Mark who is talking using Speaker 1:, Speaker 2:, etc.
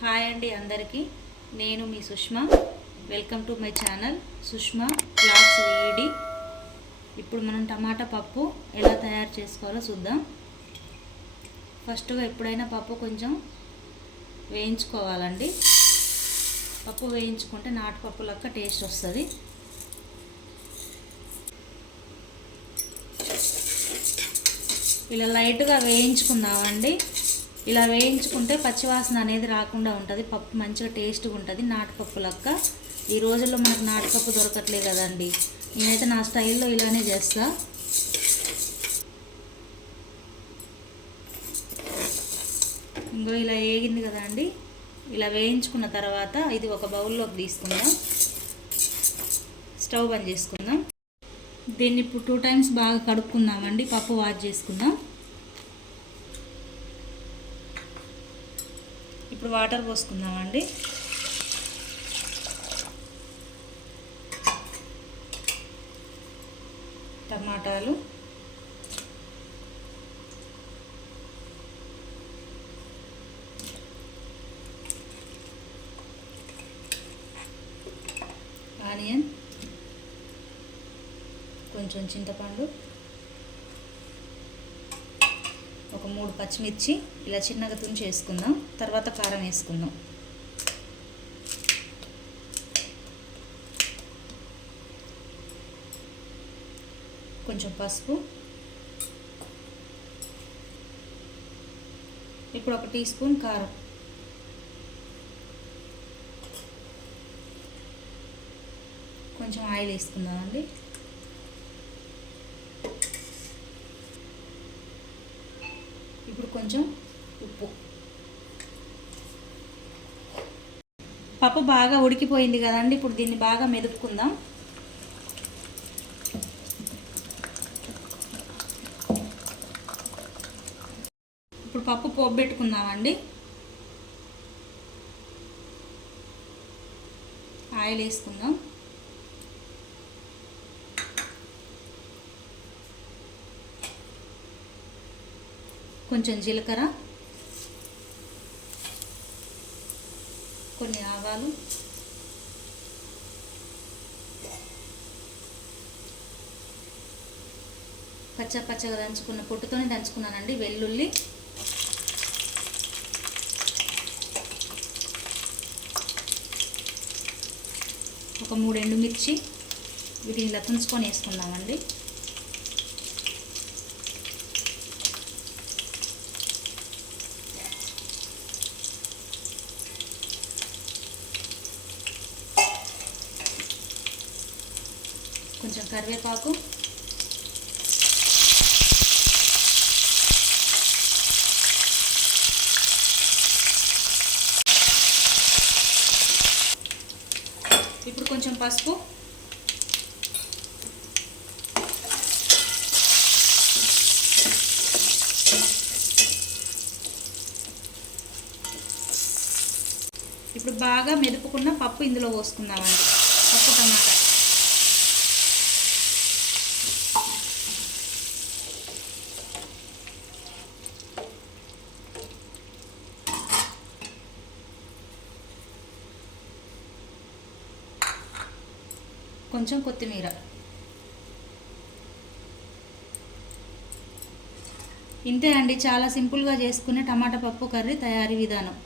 Speaker 1: Hi అండి అందరికీ. నేను మీ Sushma. Welcome to my channel. Sushma class వీడి. ఇప్పుడు మనం టమాటా పప్పు ఎలా తయారు చేసుకోవాలో చూద్దాం. ఫస్ట్గా ఎప్పుడైనా పప్పు కొంచెం వేయించుకోవాలండి. పప్పు వేయించుకుంటే నాటుపప్పు లెక్క టేస్ట్ వస్తుంది. ఇలా లైట్గా వేయించుకుందామండి. ఇలా వేయించుకుంటే పచ్చివాసన అనేది రాకుండా ఉంటుంది పప్పు మంచిగా టేస్ట్గా ఉంటుంది. నాటుపప్పు లెక్క. ఈ రోజుల్లో మనకు నాటుపప్పు దొరకట్లేదు కదండి. నేనైతే నా స్టైల్లో ఇలానే చేస్తా. ఇంకో ఇలా వేగింది కదా అండి. ఇలా వేయించుకున్న తర్వాత ఇది ఒక బౌల్లోకి తీసుకుందాం. స్టవ్ బంద్ చేసుకుందాం. దీన్ని ఇప్పుడు టూ టైమ్స్ బాగా కడుక్కుందామండి. పప్పు వాష్ చేసుకుందాం. ఇప్పుడు వాటర్ పోసుకుందామండి. టమాటాలు. ఆనియన్. కొంచెం చింతపండు. ఒక మూడు పచ్చిమిర్చి ఇలా చిన్నగా తుంచి వేసుకుందాం. తర్వాత కారం వేసుకుందాం. కొంచెం పసుపు. ఇప్పుడు ఒక టీ స్పూన్ కారం. కొంచెం ఆయిల్ వేసుకుందామండి ఇప్పుడు కొంచెం ఉప్పు. పప్పు బాగా ఉడికిపోయింది కదండి ఇప్పుడు దీన్ని బాగా మెదుపుకుందాం. ఇప్పుడు పప్పు పోబెట్టుకుందామండి ఆయిల్ వేసుకుందాం కొంచెం జీలకర్ర కొన్ని ఆవాలు పచ్చ పచ్చగా దంచుకున్న పొట్టుతోనే దంచుకున్నానండి వెల్లుల్లి ఒక మూడు ఎండుమిర్చి వీటిని ఇలా తుంచుకొని వేసుకుందామండి కొంచెం కరివేపాకు. ఇప్పుడు కొంచెం పసుపు. ఇప్పుడు బాగా మెదుపుకున్న పప్పు ఇందులో పోసుకుందామండి. పప్పు టమాటా. కొంచెం కొత్తిమీర. ఇంతే అండి చాలా సింపుల్గా చేసుకునే టమాటా పప్పు కర్రీ తయారీ విధానం.